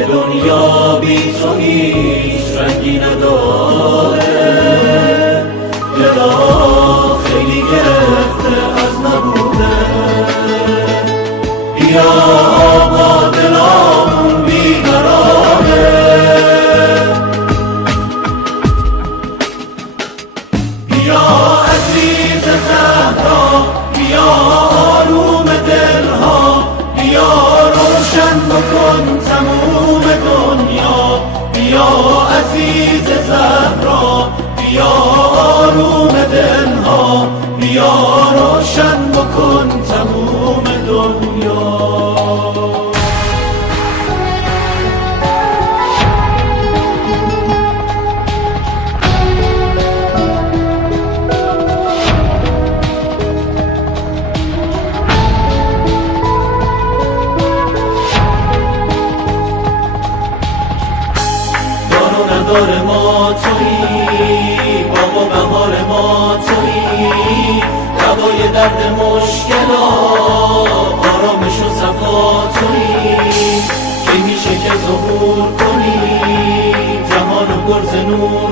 که دنیا بی تو هیچ رنگی نداره. دلا خیلی گرفته از نبودن، بیا با دلامون بیقراره. بیا عزیز زهرا، بیا آروم دلها، بیا روشن بکن تموم دنیا. بیا عزیز زهرا، بیا آروم دلها، بیا روشن بکن تموم دنیا. نداره ما تویی، باغ و بهار ما تویی، دوای درد مشکلات، آرامش و صفا تویی. کی میشه که ظهور کنی، جهان و گرز نور